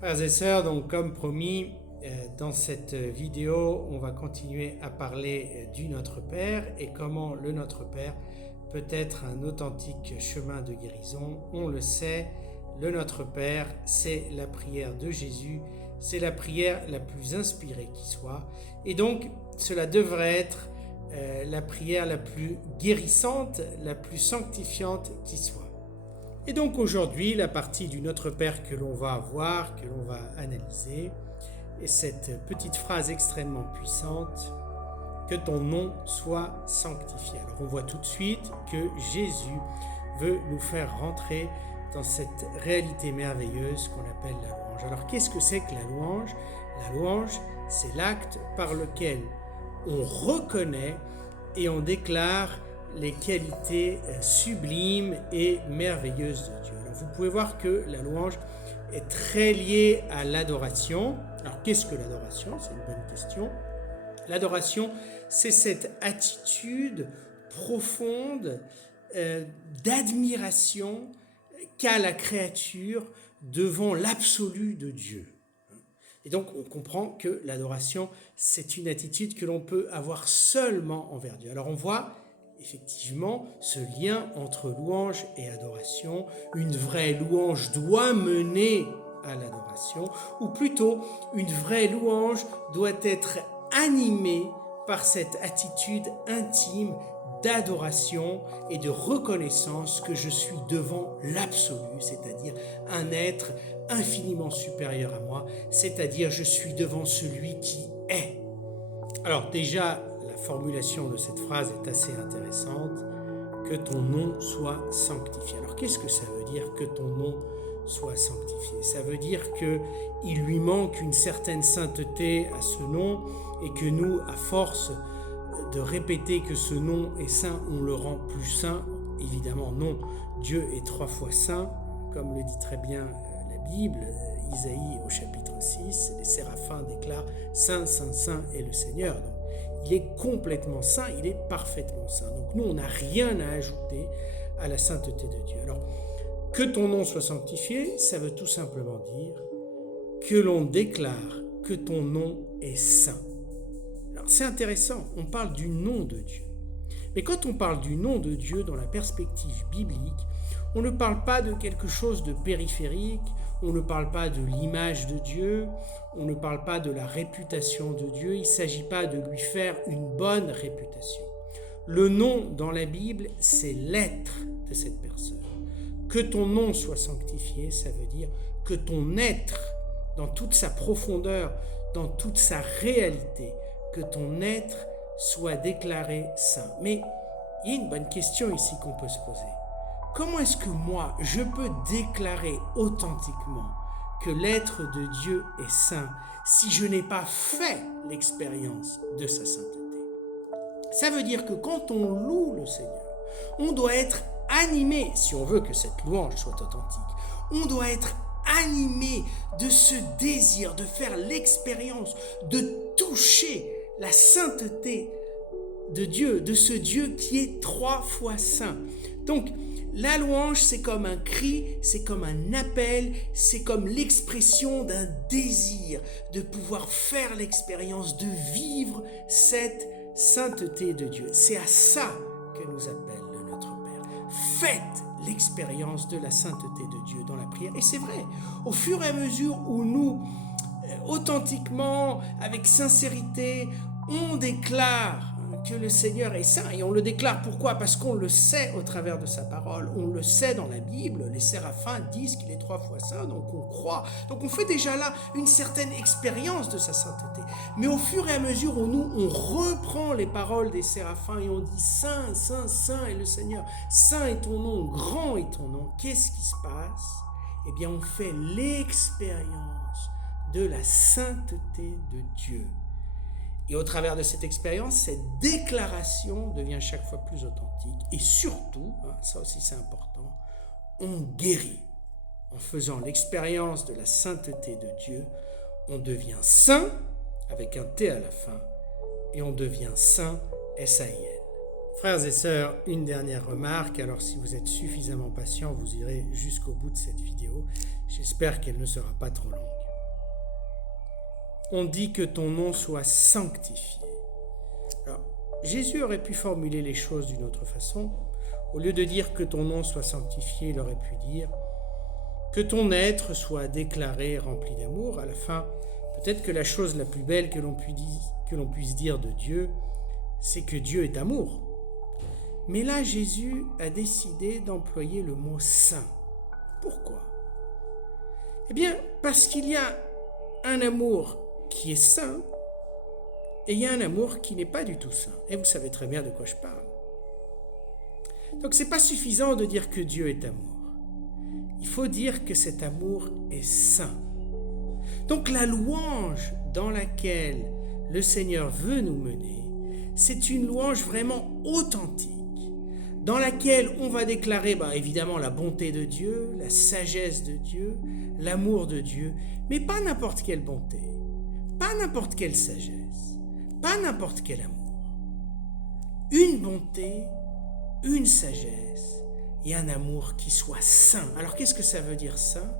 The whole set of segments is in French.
Frères et sœurs, donc comme promis, dans cette vidéo, on va continuer à parler du Notre Père et comment le Notre Père peut être un authentique chemin de guérison. On le sait, le Notre Père, c'est la prière de Jésus, c'est la prière la plus inspirée qui soit. Et donc, cela devrait être la prière la plus guérissante, la plus sanctifiante qui soit. Et donc aujourd'hui, la partie du Notre Père que l'on va voir, que l'on va analyser, est cette petite phrase extrêmement puissante, que ton nom soit sanctifié. Alors on voit tout de suite que Jésus veut nous faire rentrer dans cette réalité merveilleuse qu'on appelle la louange. Alors qu'est-ce que c'est que la louange ? La louange, c'est l'acte par lequel on reconnaît et on déclare les qualités sublimes et merveilleuses de Dieu. Alors vous pouvez voir que la louange est très liée à l'adoration. Alors qu'est-ce que l'adoration ? C'est une bonne question. L'adoration, c'est cette attitude profonde d'admiration qu'a la créature devant l'absolu de Dieu. Et donc on comprend que l'adoration, c'est une attitude que l'on peut avoir seulement envers Dieu. Alors on voit effectivement ce lien entre louange et adoration. Une vraie louange doit mener à l'adoration, ou plutôt une vraie louange doit être animée par cette attitude intime d'adoration et de reconnaissance que je suis devant l'absolu, c'est-à-dire un être infiniment supérieur à moi, c'est-à-dire je suis devant celui qui est. Alors déjà, la formulation de cette phrase est assez intéressante, que ton nom soit sanctifié. Alors qu'est-ce que ça veut dire que ton nom soit sanctifié ? Ça veut dire qu'il lui manque une certaine sainteté à ce nom et que nous, à force de répéter que ce nom est saint, on le rend plus saint. Évidemment non, Dieu est 3 fois saint, comme le dit très bien la Bible. Isaïe au chapitre 6, les séraphins déclarent « Saint, Saint, Saint est le Seigneur ». Donc, il est complètement saint, il est parfaitement saint. Donc nous, on n'a rien à ajouter à la sainteté de Dieu. Alors, que ton nom soit sanctifié, ça veut tout simplement dire que l'on déclare que ton nom est saint. Alors c'est intéressant, on parle du nom de Dieu. Mais quand on parle du nom de Dieu dans la perspective biblique, on ne parle pas de quelque chose de périphérique, on ne parle pas de l'image de Dieu, on ne parle pas de la réputation de Dieu, il ne s'agit pas de lui faire une bonne réputation. Le nom dans la Bible, c'est l'être de cette personne. Que ton nom soit sanctifié, ça veut dire que ton être, dans toute sa profondeur, dans toute sa réalité, que ton être soit déclaré saint. Mais il y a une bonne question ici qu'on peut se poser. Comment est-ce que moi, je peux déclarer authentiquement que l'être de Dieu est saint si je n'ai pas fait l'expérience de sa sainteté ? Ça veut dire que quand on loue le Seigneur, on doit être animé, si on veut que cette louange soit authentique, on doit être animé de ce désir de faire l'expérience, de toucher la sainteté de Dieu, de ce Dieu qui est 3 fois saint. Donc, la louange, c'est comme un cri, c'est comme un appel, c'est comme l'expression d'un désir de pouvoir faire l'expérience, de vivre cette sainteté de Dieu. C'est à ça que nous appelle le Notre Père. Faites l'expérience de la sainteté de Dieu dans la prière. Et c'est vrai, au fur et à mesure où nous, authentiquement, avec sincérité, on déclare que le Seigneur est saint, et on le déclare pourquoi ? Parce qu'on le sait au travers de sa parole, on le sait dans la Bible, les séraphins disent qu'il est 3 fois saint, donc on croit, donc on fait déjà là une certaine expérience de sa sainteté. Mais au fur et à mesure où nous, on reprend les paroles des séraphins et on dit Saint, Saint, Saint est le Seigneur, Saint est ton nom, grand est ton nom, qu'est-ce qui se passe ? Eh bien on fait l'expérience de la sainteté de Dieu. Et au travers de cette expérience, cette déclaration devient chaque fois plus authentique. Et surtout, ça aussi c'est important, on guérit. En faisant l'expérience de la sainteté de Dieu, on devient saint, avec un T à la fin, et on devient saint, S-A-I-N. Frères et sœurs, une dernière remarque. Alors si vous êtes suffisamment patient, vous irez jusqu'au bout de cette vidéo. J'espère qu'elle ne sera pas trop longue. on dit que ton nom soit sanctifié. Alors, Jésus aurait pu formuler les choses d'une autre façon. Au lieu de dire que ton nom soit sanctifié, il aurait pu dire que ton être soit déclaré rempli d'amour. À la fin, peut-être que la chose la plus belle que l'on puisse dire de Dieu, c'est que Dieu est amour. Mais là, Jésus a décidé d'employer le mot saint. Pourquoi ? Eh bien, parce qu'il y a un amour qui est saint et il y a un amour qui n'est pas du tout saint. Et vous savez très bien de quoi je parle. Donc, ce n'est pas suffisant de dire que Dieu est amour. Il faut dire que cet amour est saint. Donc, la louange dans laquelle le Seigneur veut nous mener, c'est une louange vraiment authentique, dans laquelle on va déclarer évidemment la bonté de Dieu, la sagesse de Dieu, l'amour de Dieu, mais pas n'importe quelle bonté, pas n'importe quelle sagesse, pas n'importe quel amour. Une bonté, une sagesse et un amour qui soit saint. Alors qu'est-ce que ça veut dire saint ?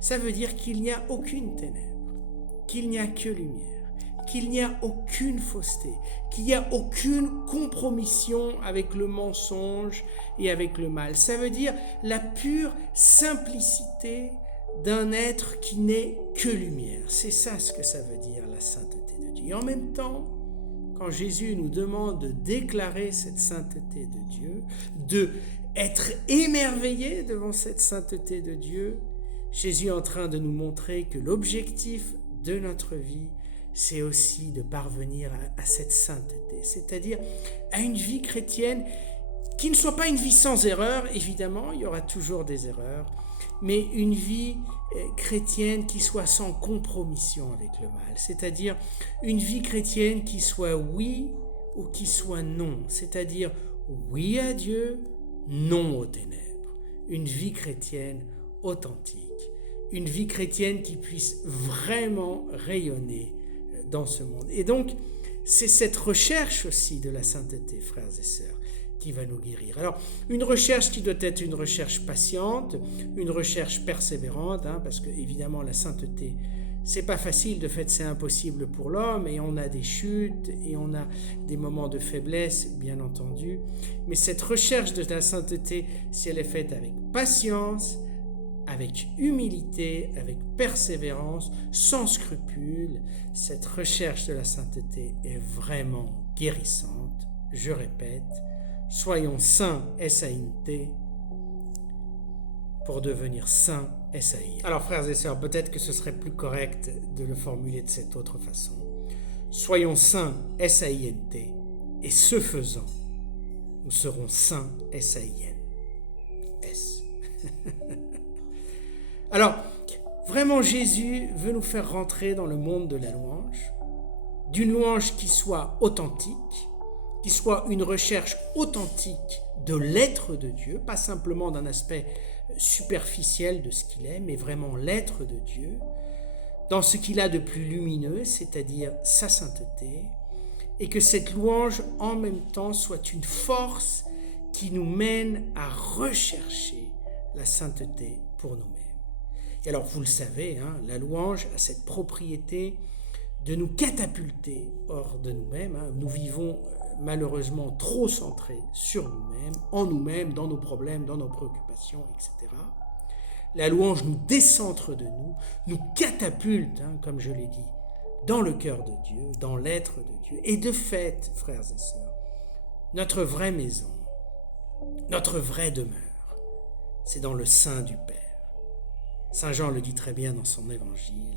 Ça veut dire qu'il n'y a aucune ténèbre, qu'il n'y a que lumière, qu'il n'y a aucune fausseté, qu'il n'y a aucune compromission avec le mensonge et avec le mal. Ça veut dire la pure simplicité d'un être qui n'est que lumière. C'est ça ce que ça veut dire, la sainteté de Dieu. Et en même temps, quand Jésus nous demande de déclarer cette sainteté de Dieu, de être émerveillé devant cette sainteté de Dieu, Jésus est en train de nous montrer que l'objectif de notre vie, c'est aussi de parvenir à cette sainteté, c'est-à-dire à une vie chrétienne qui ne soit pas une vie sans erreur, évidemment, il y aura toujours des erreurs, mais une vie chrétienne qui soit sans compromission avec le mal, c'est-à-dire une vie chrétienne qui soit oui ou qui soit non, c'est-à-dire oui à Dieu, non aux ténèbres, une vie chrétienne authentique, une vie chrétienne qui puisse vraiment rayonner dans ce monde. Et donc, c'est cette recherche aussi de la sainteté, frères et sœurs, qui va nous guérir. Alors, une recherche qui doit être une recherche patiente, une recherche persévérante, parce que évidemment la sainteté, c'est pas facile, de fait c'est impossible pour l'homme, et on a des chutes, et on a des moments de faiblesse, bien entendu. Mais cette recherche de la sainteté, si elle est faite avec patience, avec humilité, avec persévérance, sans scrupule, cette recherche de la sainteté est vraiment guérissante. Je répète, soyons saints, S-A-I-N-T, pour devenir saints, S-A-I-N. Alors frères et sœurs, peut-être que ce serait plus correct de le formuler de cette autre façon. Soyons saints, S-A-I-N-T, et ce faisant, nous serons saints, S-A-I-N. S. Alors, vraiment, Jésus veut nous faire rentrer dans le monde de la louange, d'une louange qui soit authentique, qui soit une recherche authentique de l'être de Dieu, pas simplement d'un aspect superficiel de ce qu'il est, mais vraiment l'être de Dieu, dans ce qu'il a de plus lumineux, c'est-à-dire sa sainteté, et que cette louange, en même temps, soit une force qui nous mène à rechercher la sainteté pour nous-mêmes. Et alors, vous le savez, la louange a cette propriété de nous catapulter hors de nous-mêmes. Nous vivons malheureusement trop centrés sur nous-mêmes, en nous-mêmes, dans nos problèmes, dans nos préoccupations, etc. La louange nous décentre de nous catapulte, comme je l'ai dit, dans le cœur de Dieu, dans l'être de Dieu. Et de fait, frères et sœurs, notre vraie maison, notre vraie demeure, c'est dans le sein du Père. Saint Jean le dit très bien dans son évangile,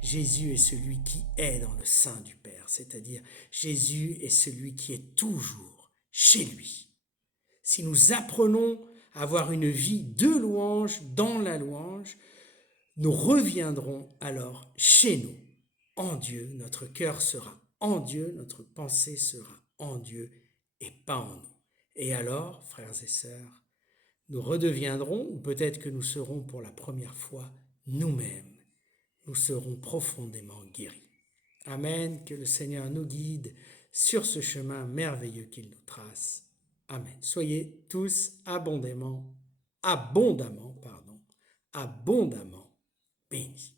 Jésus est celui qui est dans le sein du Père, c'est-à-dire Jésus est celui qui est toujours chez lui. Si nous apprenons à avoir une vie de louange dans la louange, nous reviendrons alors chez nous, en Dieu, notre cœur sera en Dieu, notre pensée sera en Dieu et pas en nous. Et alors, frères et sœurs, nous redeviendrons, ou peut-être que nous serons pour la première fois nous-mêmes, nous serons profondément guéris. Amen, que le Seigneur nous guide sur ce chemin merveilleux qu'il nous trace. Amen. Soyez tous abondamment bénis.